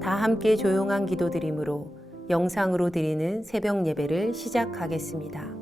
다 함께 조용한 기도드림으로 영상으로 드리는 새벽 예배를 시작하겠습니다.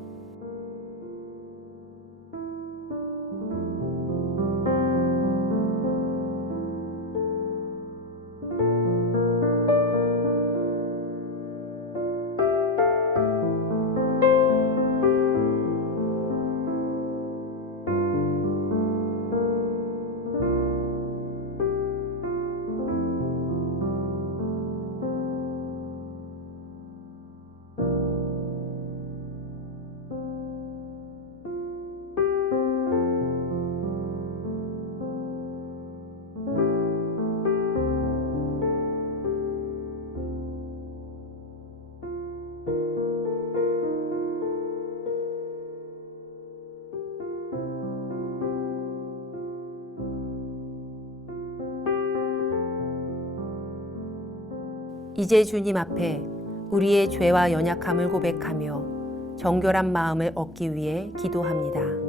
이제 주님 앞에 우리의 죄와 연약함을 고백하며 정결한 마음을 얻기 위해 기도합니다.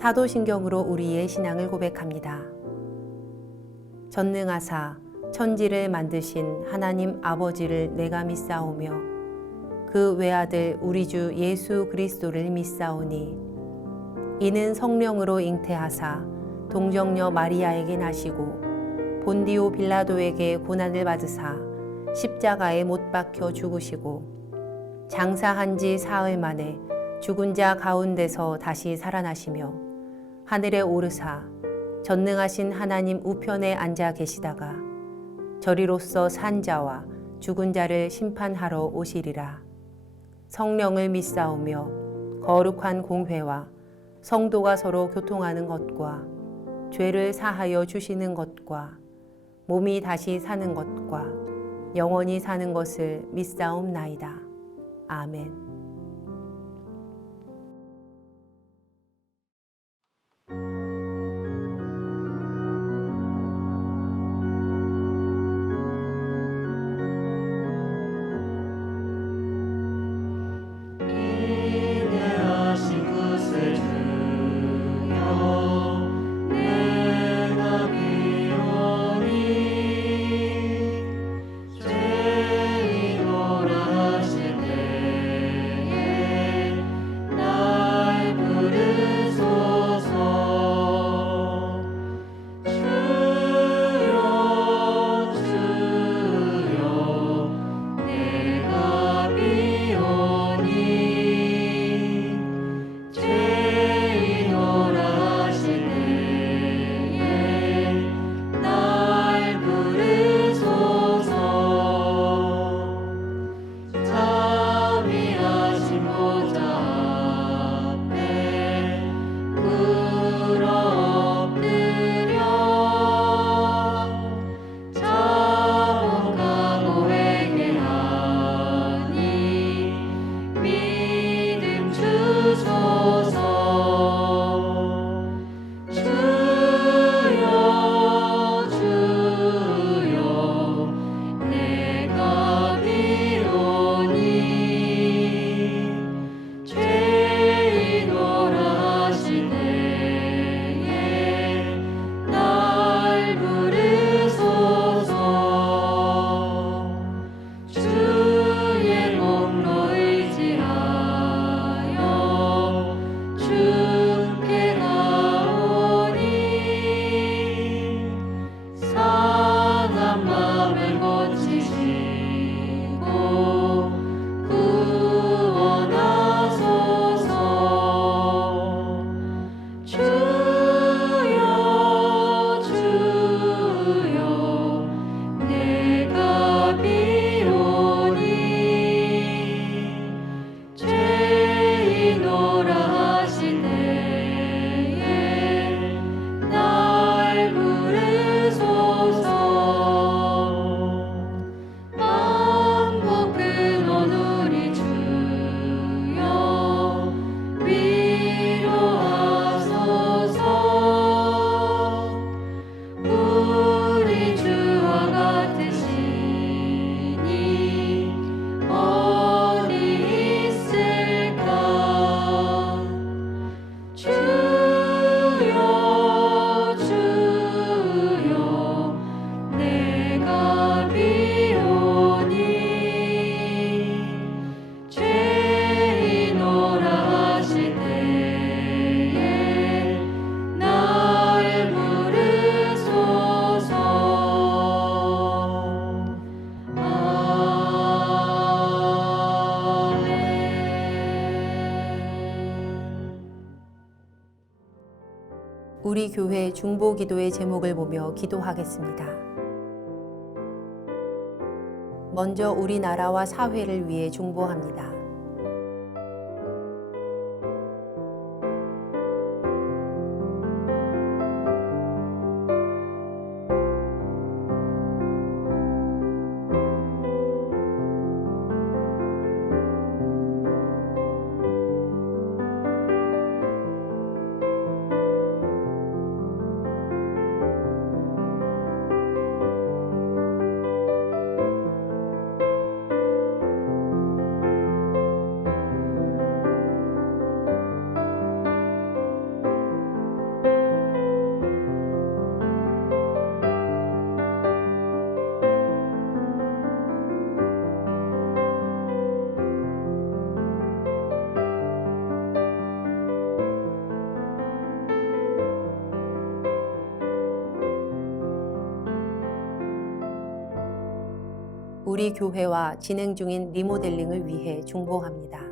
사도신경으로 우리의 신앙을 고백합니다. 전능하사 천지를 만드신 하나님 아버지를 내가 믿사오며 그 외아들 우리 주 예수 그리스도를 믿사오니 이는 성령으로 잉태하사 동정녀 마리아에게 나시고 본디오 빌라도에게 고난을 받으사 십자가에 못 박혀 죽으시고 장사한 지 사흘 만에 죽은 자 가운데서 다시 살아나시며 하늘에 오르사 전능하신 하나님 우편에 앉아 계시다가 저리로서 산 자와 죽은 자를 심판하러 오시리라. 성령을 믿사오며 거룩한 공회와 성도가 서로 교통하는 것과 죄를 사하여 주시는 것과 몸이 다시 사는 것과 영원히 사는 것을 믿사옵나이다. 아멘. 우리 교회 중보 기도의 제목을 보며 기도하겠습니다. 먼저 우리나라와 사회를 위해 중보합니다. 우리 교회와 진행 중인 리모델링을 위해 중보합니다.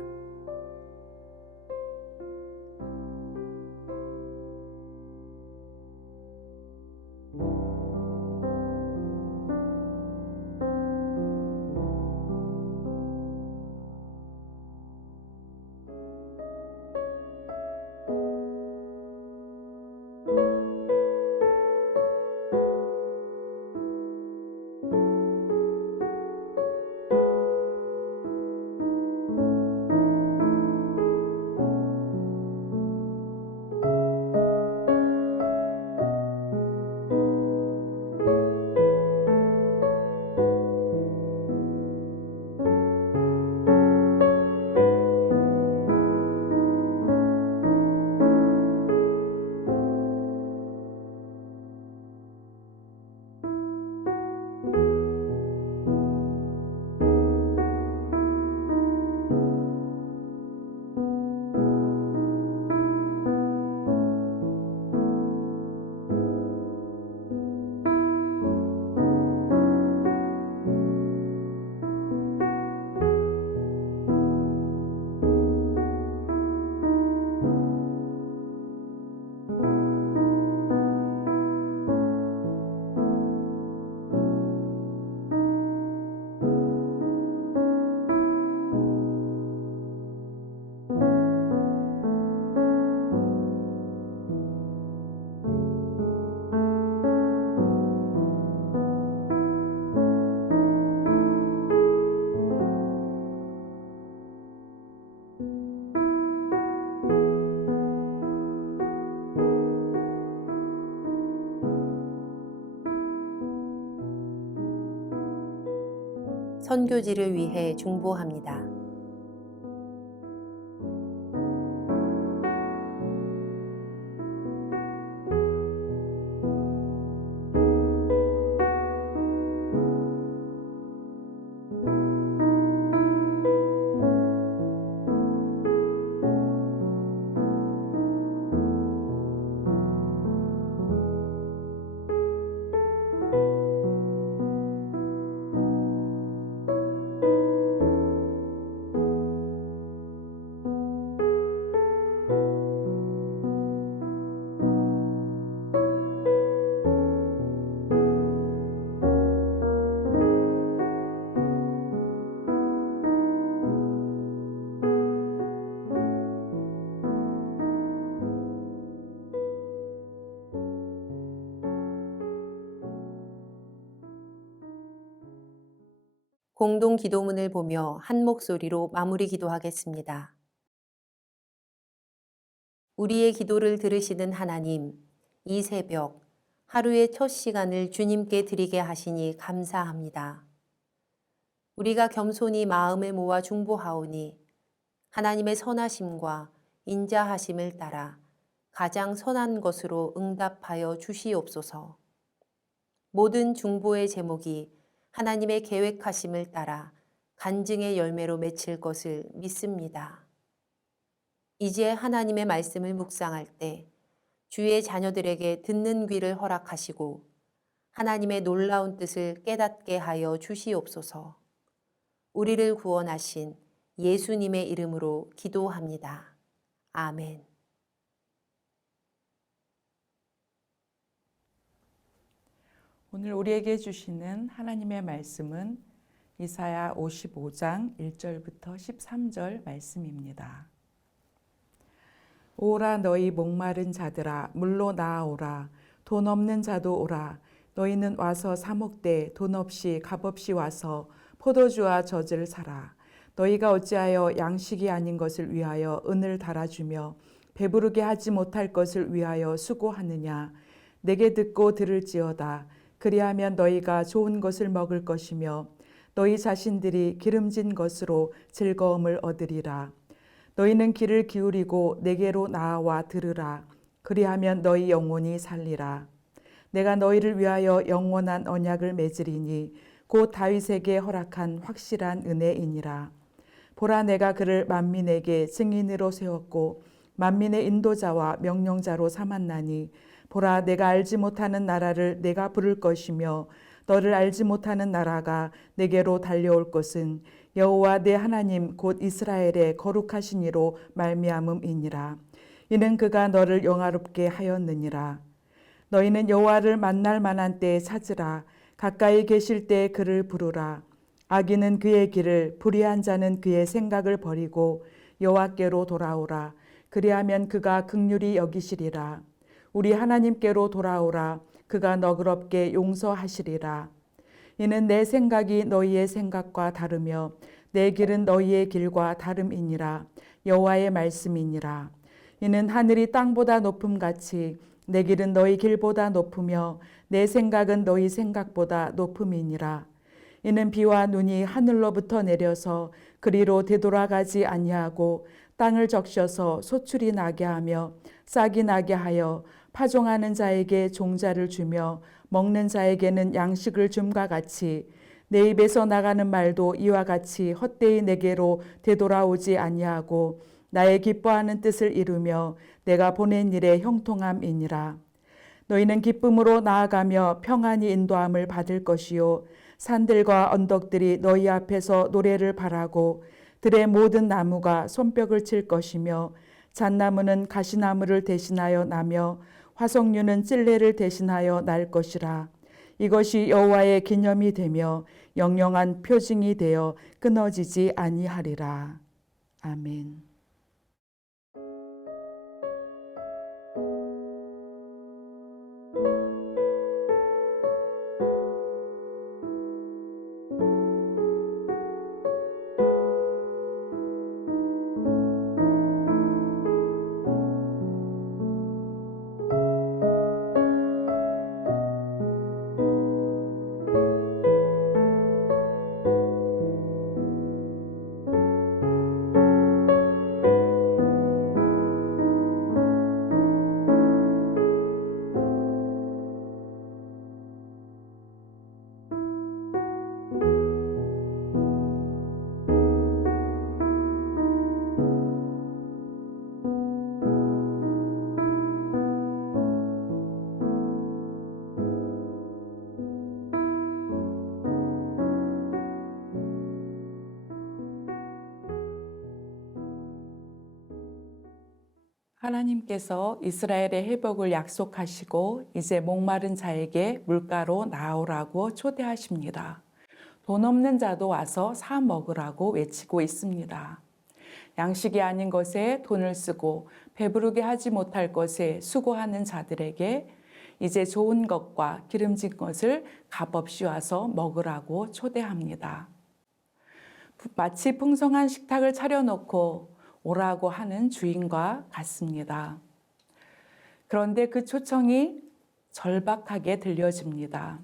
선교지를 위해 중보합니다. 공동 기도문을 보며 한 목소리로 마무리 기도하겠습니다. 우리의 기도를 들으시는 하나님, 이 새벽 하루의 첫 시간을 주님께 드리게 하시니 감사합니다. 우리가 겸손히 마음을 모아 중보하오니 하나님의 선하심과 인자하심을 따라 가장 선한 것으로 응답하여 주시옵소서. 모든 중보의 제목이 하나님의 계획하심을 따라 간증의 열매로 맺힐 것을 믿습니다. 이제 하나님의 말씀을 묵상할 때 주의 자녀들에게 듣는 귀를 허락하시고 하나님의 놀라운 뜻을 깨닫게 하여 주시옵소서. 우리를 구원하신 예수님의 이름으로 기도합니다. 아멘. 오늘 우리에게 주시는 하나님의 말씀은 이사야 55장 1절부터 13절 말씀입니다. 오라 너희 목마른 자들아 물로 나아오라. 돈 없는 자도 오라. 너희는 와서 사 먹되 돈 없이 값없이 와서 포도주와 젖을 사라. 너희가 어찌하여 양식이 아닌 것을 위하여 은을 달아주며 배부르게 하지 못할 것을 위하여 수고하느냐. 내게 듣고 들을지어다. 그리하면 너희가 좋은 것을 먹을 것이며 너희 자신들이 기름진 것으로 즐거움을 얻으리라. 너희는 귀를 기울이고 내게로 나아와 들으라. 그리하면 너희 영혼이 살리라. 내가 너희를 위하여 영원한 언약을 맺으리니 곧 다윗에게 허락한 확실한 은혜이니라. 보라 내가 그를 만민에게 증인으로 세웠고 만민의 인도자와 명령자로 삼았나니 보라 내가 알지 못하는 나라를 내가 부를 것이며 너를 알지 못하는 나라가 내게로 달려올 것은 여호와 내 하나님 곧 이스라엘의 거룩하신 이로 말미암음이니라. 이는 그가 너를 영화롭게 하였느니라. 너희는 여호와를 만날 만한 때에 찾으라. 가까이 계실 때에 그를 부르라. 악인은 그의 길을 불의한 자는 그의 생각을 버리고 여호와께로 돌아오라. 그리하면 그가 긍휼히 여기시리라. 우리 하나님께로 돌아오라. 그가 너그럽게 용서하시리라. 이는 내 생각이 너희의 생각과 다르며 내 길은 너희의 길과 다름이니라. 여호와의 말씀이니라. 이는 하늘이 땅보다 높음같이 내 길은 너희 길보다 높으며 내 생각은 너희 생각보다 높음이니라. 이는 비와 눈이 하늘로부터 내려서 그리로 되돌아가지 아니하고 땅을 적셔서 소출이 나게 하며 싹이 나게 하여 파종하는 자에게 종자를 주며 먹는 자에게는 양식을 줌과 같이 내 입에서 나가는 말도 이와 같이 헛되이 내게로 되돌아오지 아니하고 나의 기뻐하는 뜻을 이루며 내가 보낸 일의 형통함이니라. 너희는 기쁨으로 나아가며 평안히 인도함을 받을 것이요 산들과 언덕들이 너희 앞에서 노래를 바라고 들의 모든 나무가 손뼉을 칠 것이며 잣나무는 가시나무를 대신하여 나며 화석류는 찔레를 대신하여 날 것이라. 이것이 여호와의 기념이 되며 영영한 표징이 되어 끊어지지 아니하리라. 아멘. 하나님께서 이스라엘의 회복을 약속하시고 이제 목마른 자에게 물가로 나오라고 초대하십니다. 돈 없는 자도 와서 사 먹으라고 외치고 있습니다. 양식이 아닌 것에 돈을 쓰고 배부르게 하지 못할 것에 수고하는 자들에게 이제 좋은 것과 기름진 것을 값없이 와서 먹으라고 초대합니다. 마치 풍성한 식탁을 차려놓고 오라고 하는 주인과 같습니다. 그런데 그 초청이 절박하게 들려집니다.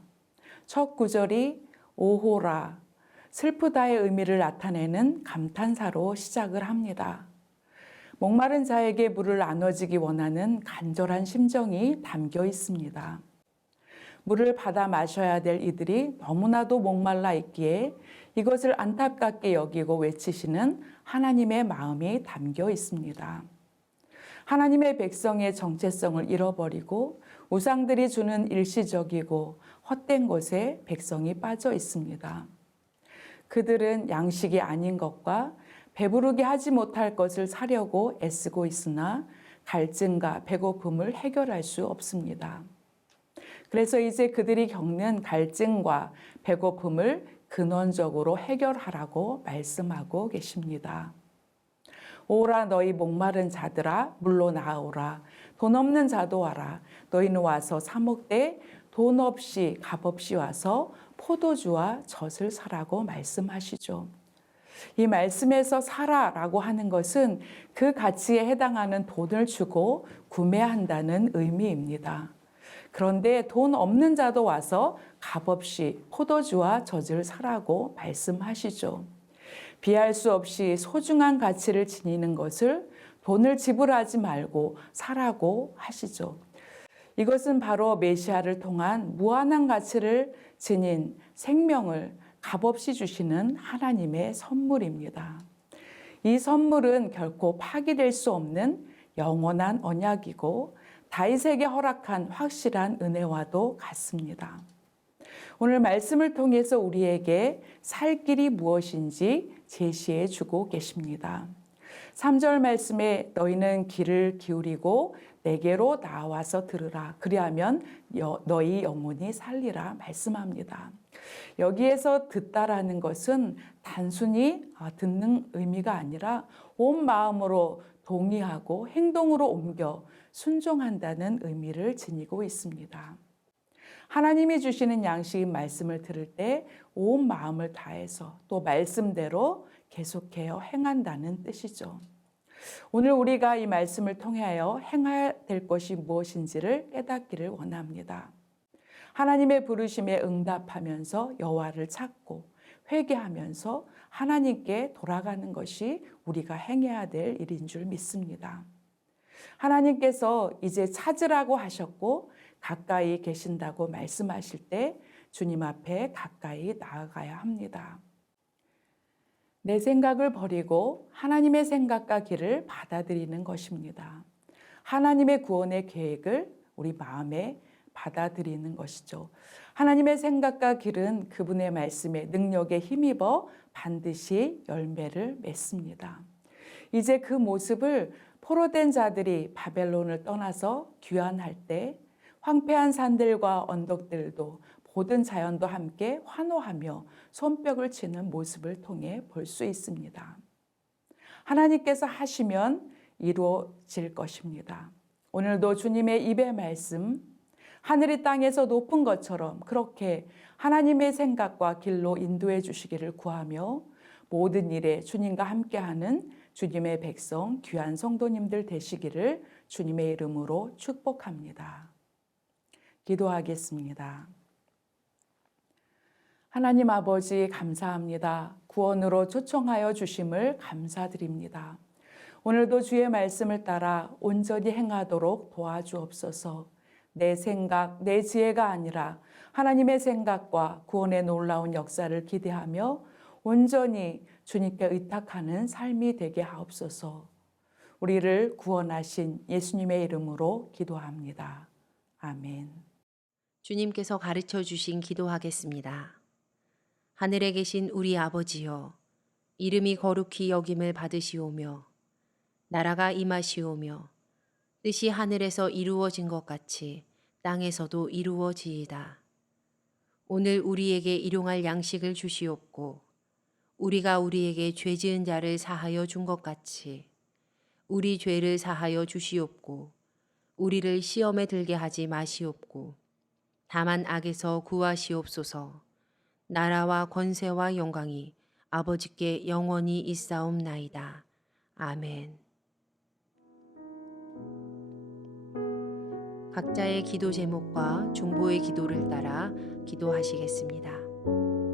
첫 구절이 오호라, 슬프다의 의미를 나타내는 감탄사로 시작을 합니다. 목마른 자에게 물을 나눠주기 원하는 간절한 심정이 담겨 있습니다. 물을 받아 마셔야 될 이들이 너무나도 목말라 있기에 이것을 안타깝게 여기고 외치시는 하나님의 마음이 담겨 있습니다. 하나님의 백성의 정체성을 잃어버리고 우상들이 주는 일시적이고 헛된 것에 백성이 빠져 있습니다. 그들은 양식이 아닌 것과 배부르게 하지 못할 것을 사려고 애쓰고 있으나 갈증과 배고픔을 해결할 수 없습니다. 그래서 이제 그들이 겪는 갈증과 배고픔을 근원적으로 해결하라고 말씀하고 계십니다. 오라 너희 목마른 자들아 물로 나오라. 돈 없는 자도 와라. 너희는 와서 사 먹되 돈 없이 값 없이 와서 포도주와 젖을 사라고 말씀하시죠. 이 말씀에서 사라라고 하는 것은 그 가치에 해당하는 돈을 주고 구매한다는 의미입니다. 그런데 돈 없는 자도 와서 값없이 포도주와 젖을 사라고 말씀하시죠. 비할 수 없이 소중한 가치를 지니는 것을 돈을 지불하지 말고 사라고 하시죠. 이것은 바로 메시아를 통한 무한한 가치를 지닌 생명을 값없이 주시는 하나님의 선물입니다. 이 선물은 결코 파기될 수 없는 영원한 언약이고 다윗에게 허락한 확실한 은혜와도 같습니다. 오늘 말씀을 통해서 우리에게 살 길이 무엇인지 제시해 주고 계십니다. 3절 말씀에 너희는 귀를 기울이고 내게로 나와서 들으라. 그리하면 너희 영혼이 살리라 말씀합니다. 여기에서 듣다라는 것은 단순히 듣는 의미가 아니라 온 마음으로 동의하고 행동으로 옮겨 순종한다는 의미를 지니고 있습니다. 하나님이 주시는 양식인 말씀을 들을 때 온 마음을 다해서 또 말씀대로 계속해서 행한다는 뜻이죠. 오늘 우리가 이 말씀을 통하여 행해야 될 것이 무엇인지를 깨닫기를 원합니다. 하나님의 부르심에 응답하면서 여호와를 찾고 회개하면서 하나님께 돌아가는 것이 우리가 행해야 될 일인 줄 믿습니다. 하나님께서 이제 찾으라고 하셨고 가까이 계신다고 말씀하실 때 주님 앞에 가까이 나아가야 합니다. 내 생각을 버리고 하나님의 생각과 길을 받아들이는 것입니다. 하나님의 구원의 계획을 우리 마음에 받아들이는 것이죠. 하나님의 생각과 길은 그분의 말씀에 능력에 힘입어 반드시 열매를 맺습니다. 이제 그 모습을 포로된 자들이 바벨론을 떠나서 귀환할 때 황폐한 산들과 언덕들도 모든 자연도 함께 환호하며 손뼉을 치는 모습을 통해 볼 수 있습니다. 하나님께서 하시면 이루어질 것입니다. 오늘도 주님의 입의 말씀, 하늘이 땅에서 높은 것처럼 그렇게 하나님의 생각과 길로 인도해 주시기를 구하며 모든 일에 주님과 함께하는 주님의 백성, 귀한 성도님들 되시기를 주님의 이름으로 축복합니다. 기도하겠습니다. 하나님 아버지 감사합니다. 구원으로 초청하여 주심을 감사드립니다. 오늘도 주의 말씀을 따라 온전히 행하도록 도와주옵소서. 내 생각, 내 지혜가 아니라 하나님의 생각과 구원의 놀라운 역사를 기대하며 온전히 주님께 의탁하는 삶이 되게 하옵소서. 우리를 구원하신 예수님의 이름으로 기도합니다. 아멘. 주님께서 가르쳐 주신 기도하겠습니다. 하늘에 계신 우리 아버지여, 이름이 거룩히 여김을 받으시오며 나라가 임하시오며 뜻이 하늘에서 이루어진 것 같이 땅에서도 이루어지이다. 오늘 우리에게 일용할 양식을 주시옵고 우리가 우리에게 죄 지은 자를 사하여 준 것 같이 우리 죄를 사하여 주시옵고 우리를 시험에 들게 하지 마시옵고 다만 악에서 구하시옵소서. 나라와 권세와 영광이 아버지께 영원히 있사옵나이다. 아멘. 각자의 기도 제목과 중보의 기도를 따라 기도하시겠습니다.